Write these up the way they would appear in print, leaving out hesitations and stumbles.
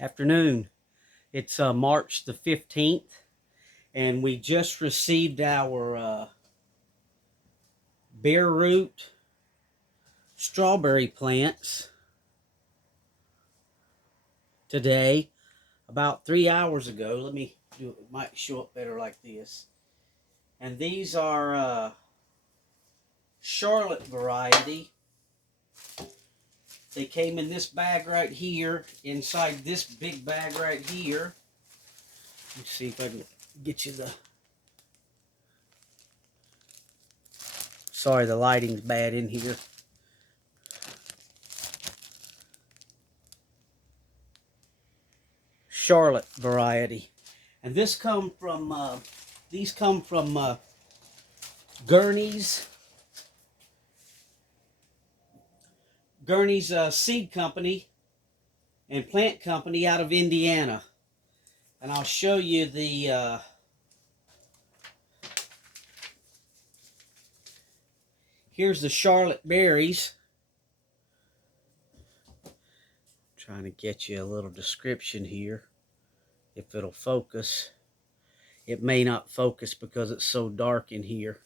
Afternoon. It's March the 15th, and we just received our bare root strawberry plants today, about 3 hours ago. Let me do it. It might show up better like this. And these are Charlotte variety. They came in this bag right here, inside this big bag right here. Let's see if I can get you the... Sorry, the lighting's bad in here. Charlotte variety. And these come from Gurney's seed company and plant company out of Indiana. And I'll show you the here's the Charlotte berries. Trying to get you a little description here, if it'll focus. It may not focus because it's so dark in here.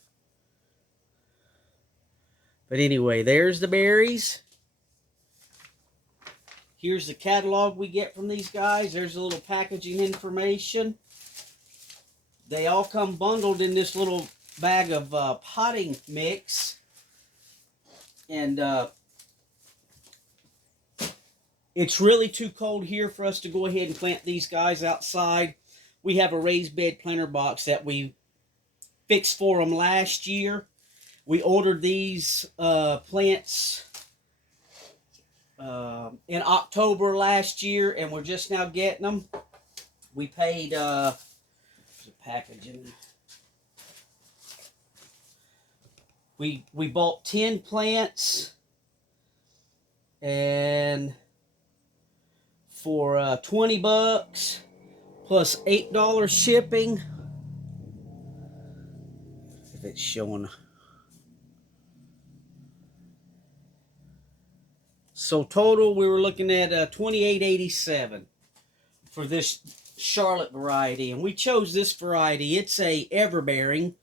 But anyway, there's the berries. Here's the catalog we get from these guys. There's a little packaging information. They all come bundled in this little bag of potting mix. And it's really too cold here for us to go ahead and plant these guys outside. We have a raised bed planter box that we fixed for them last year. We ordered these plants in October last year, and we're just now getting them. We paid there's a packaging. We bought 10 plants, and for 20 bucks plus $8 shipping. If it's showing. So total, we were looking at $28.87 for this Charlotte variety, and we chose this variety. It's a everbearing.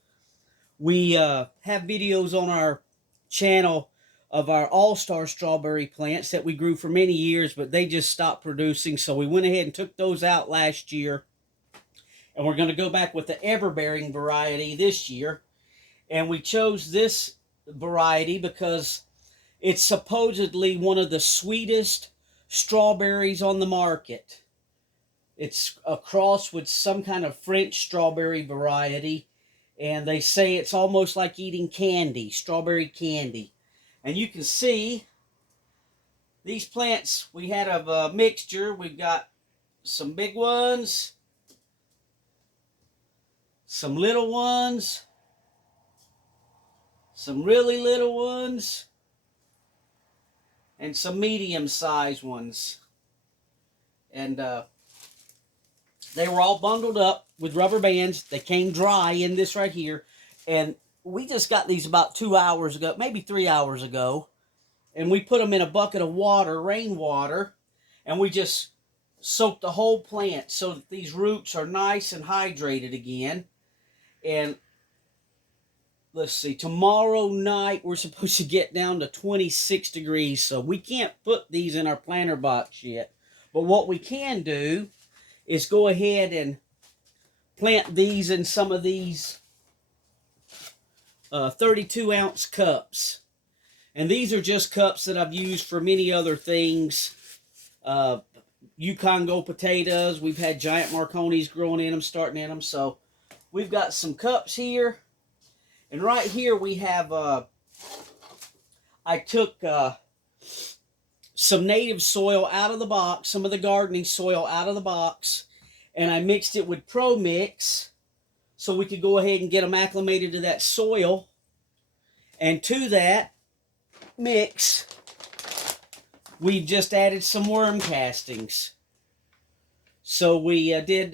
We have videos on our channel of our all-star strawberry plants that we grew for many years, but they just stopped producing, so we went ahead and took those out last year, and we're going to go back with the everbearing variety this year. And we chose this variety because it's supposedly one of the sweetest strawberries on the market. It's a cross with some kind of French strawberry variety, and they say it's almost like eating candy, strawberry candy. And you can see these plants we had of a mixture. We've got some big ones, some little ones, some really little ones, and some medium-sized ones. And they were all bundled up with rubber bands. They came dry in this right here. And we just got these about 2 hours ago, maybe 3 hours ago. And we put them in a bucket of water, rainwater, and we just soaked the whole plant so that these roots are nice and hydrated again. And let's see, tomorrow night we're supposed to get down to 26 degrees, so we can't put these in our planter box yet. But what we can do is go ahead and plant these in some of these 32-ounce cups. And these are just cups that I've used for many other things. Yukon Gold potatoes. We've had giant Marconis growing in them, starting in them. So we've got some cups here. And right here we have, I took some native soil out of the box, some of the gardening soil out of the box, and I mixed it with Pro Mix so we could go ahead and get them acclimated to that soil. And to that mix, we just added some worm castings. So we did,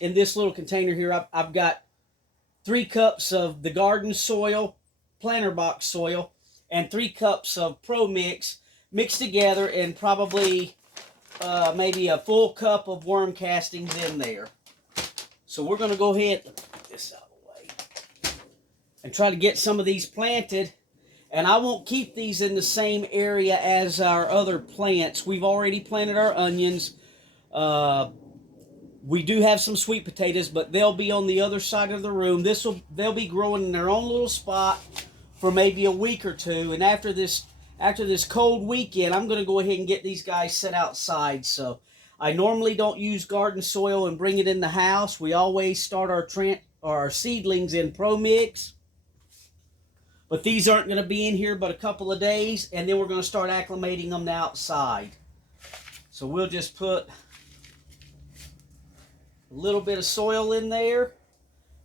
in this little container here, I've got 3 cups of the garden soil, planter box soil, and 3 cups of Pro Mix mixed together in probably maybe a full cup of worm castings in there. So we're going to go ahead and put this out of the way and try to get some of these planted. And I won't keep these in the same area as our other plants. We've already planted our onions. We do have some sweet potatoes, but they'll be on the other side of the room. They'll be growing in their own little spot for maybe a week or two. And after this cold weekend, I'm going to go ahead and get these guys set outside. So I normally don't use garden soil and bring it in the house. We always start our seedlings in Pro Mix. But these aren't going to be in here but a couple of days, and then we're going to start acclimating them outside. So we'll just put a little bit of soil in there.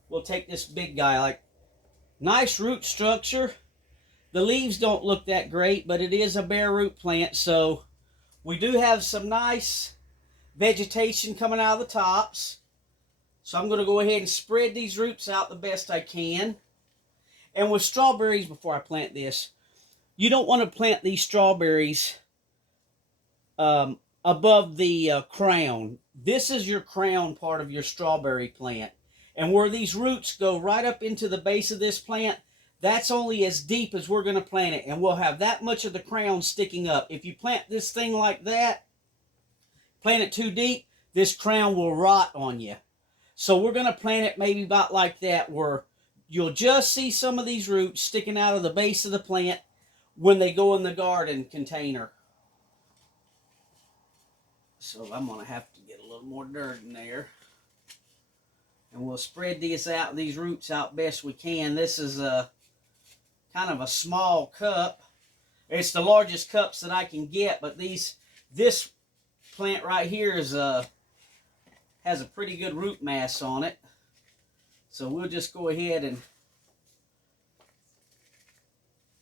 We'll take this big guy, like nice root structure. The leaves don't look that great, but it is a bare root plant, so we do have some nice vegetation coming out of the tops. So I'm going to go ahead and spread these roots out the best I can. And with strawberries, before I plant this, you don't want to plant these strawberries above the crown. This is your crown part of your strawberry plant. And where these roots go right up into the base of this plant, that's only as deep as we're going to plant it. And we'll have that much of the crown sticking up. If you plant this thing like that, plant it too deep, this crown will rot on you. So we're going to plant it maybe about like that, where you'll just see some of these roots sticking out of the base of the plant when they go in the garden container. So I'm going to have to get a little more dirt in there. And we'll spread these roots out best we can. This is a kind of a small cup. It's the largest cups that I can get, but this plant right here has a pretty good root mass on it. So we'll just go ahead and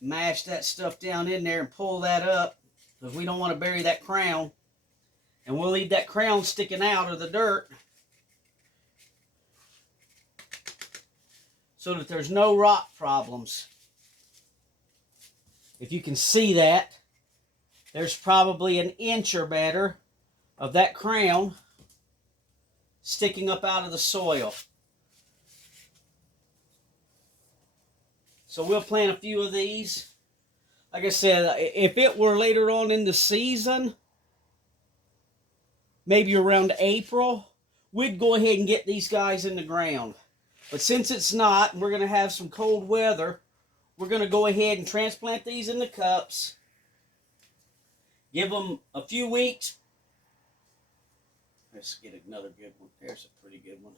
mash that stuff down in there and pull that up, because we don't want to bury that crown. And we'll leave that crown sticking out of the dirt so that there's no rot problems. If you can see that, there's probably an inch or better of that crown sticking up out of the soil. So we'll plant a few of these. Like I said, if it were later on in the season, maybe around April, we'd go ahead and get these guys in the ground. But since it's not, and we're going to have some cold weather, we're going to go ahead and transplant these in the cups. Give them a few weeks. Let's get another good one. There's a pretty good one.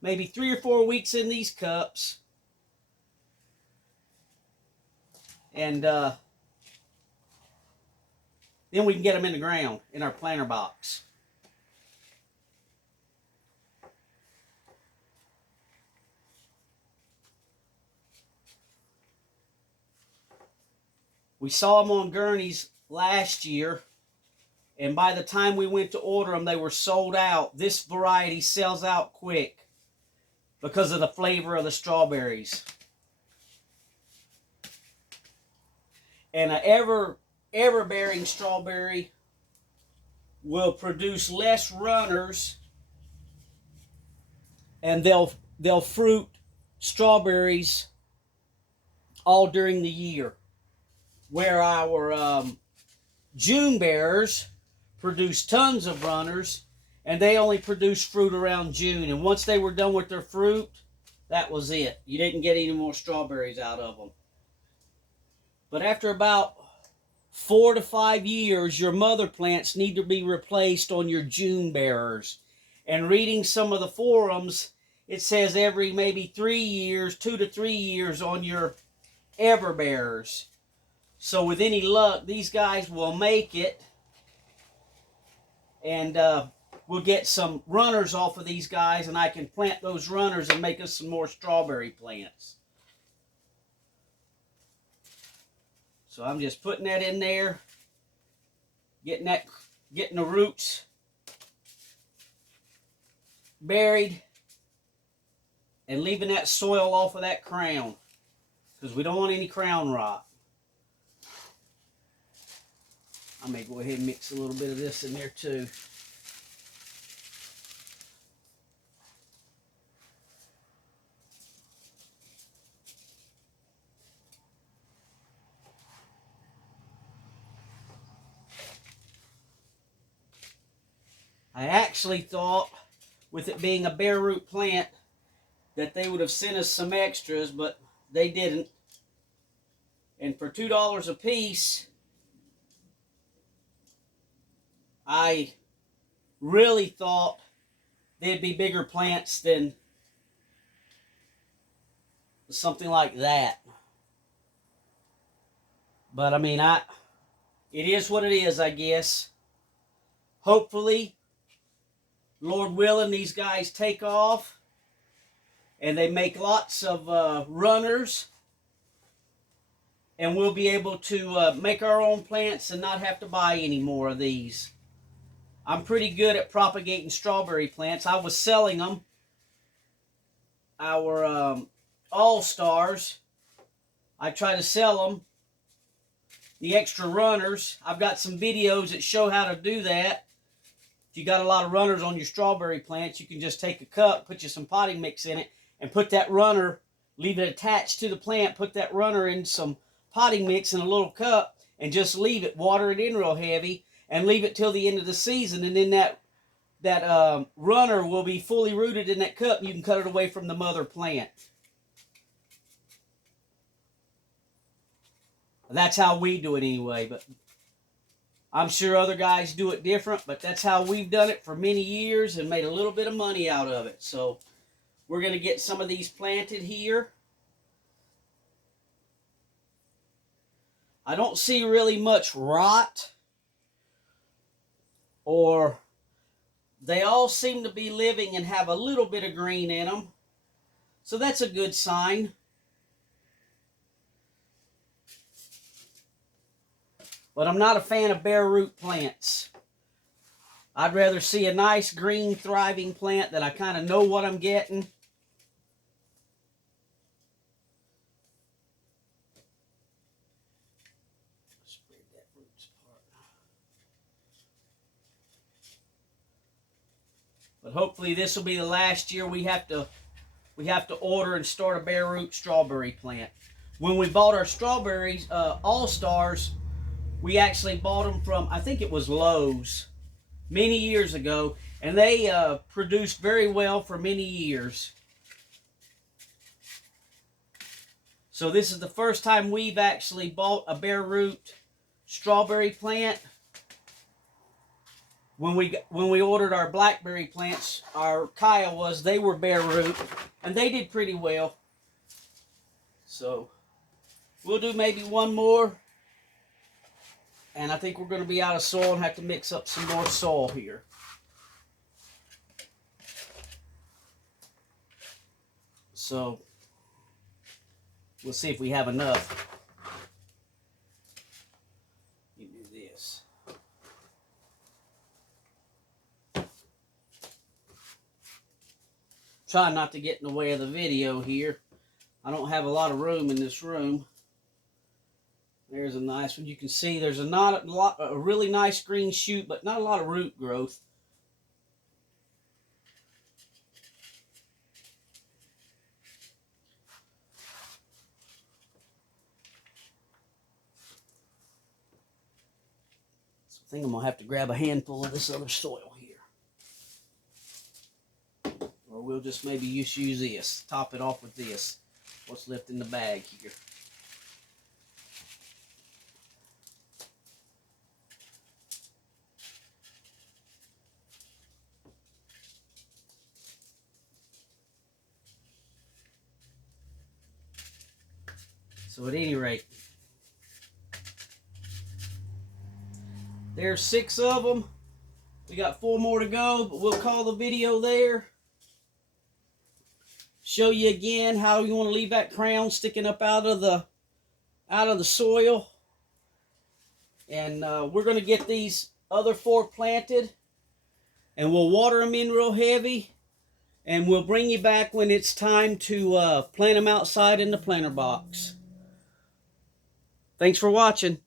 Maybe 3 or 4 weeks in these cups. And then we can get them in the ground in our planter box. We saw them on gurneys last year, and by the time we went to order them, they were sold out. This variety sells out quick because of the flavor of the strawberries. And an ever-bearing strawberry will produce less runners, and they'll fruit strawberries all during the year. Where our June bearers produce tons of runners, and they only produce fruit around June. And once they were done with their fruit, that was it. You didn't get any more strawberries out of them. But after about 4 to 5 years, your mother plants need to be replaced on your June bearers. And reading some of the forums, it says every maybe 3 years, 2 to 3 years on your ever bearers. So with any luck, these guys will make it, and we'll get some runners off of these guys, and I can plant those runners and make us some more strawberry plants. So I'm just putting that in there, getting the roots buried, and leaving that soil off of that crown, because we don't want any crown rot. I may go ahead and mix a little bit of this in there too. I actually thought, with it being a bare root plant, that they would have sent us some extras, but they didn't. And for $2 a piece, I really thought they'd be bigger plants than something like that. But I mean, it is what it is, I guess. Hopefully, Lord willing, these guys take off and they make lots of runners, and we'll be able to make our own plants and not have to buy any more of these. I'm pretty good at propagating strawberry plants. I was selling them, our all-stars. I try to sell them, the extra runners. I've got some videos that show how to do that. If you got a lot of runners on your strawberry plants, you can just take a cup, put you some potting mix in it, and put that runner, leave it attached to the plant, put that runner in some potting mix in a little cup, and just leave it, water it in real heavy, and leave it till the end of the season, and then that runner will be fully rooted in that cup, and you can cut it away from the mother plant. That's how we do it anyway, but I'm sure other guys do it different, but that's how we've done it for many years and made a little bit of money out of it. So we're going to get some of these planted here. I don't see really much rot, or they all seem to be living and have a little bit of green in them. So that's a good sign. But I'm not a fan of bare root plants. I'd rather see a nice green thriving plant that I kind of know what I'm getting. Spread that roots apart. But hopefully this will be the last year we have to order and start a bare root strawberry plant. When we bought our strawberries, all-stars, we actually bought them from, I think it was Lowe's, many years ago, and they produced very well for many years. So this is the first time we've actually bought a bare root strawberry plant. When we ordered our blackberry plants, our Kiowas, they were bare root, and they did pretty well. So we'll do maybe one more. And I think we're going to be out of soil and have to mix up some more soil here. So we'll see if we have enough. You do this. Try not to get in the way of the video here. I don't have a lot of room in this room. There's a nice one. You can see there's a really nice green shoot, but not a lot of root growth. So I think I'm going to have to grab a handful of this other soil here. Or we'll just maybe just use this. Top it off with this. What's left in the bag here. So at any rate, there's 6 of them. We got 4 more to go, but we'll call the video there. Show you again how you want to leave that crown sticking up out of the soil. And we're going to get these other 4 planted, and we'll water them in real heavy, and we'll bring you back when it's time to plant them outside in the planter box. Thanks for watching.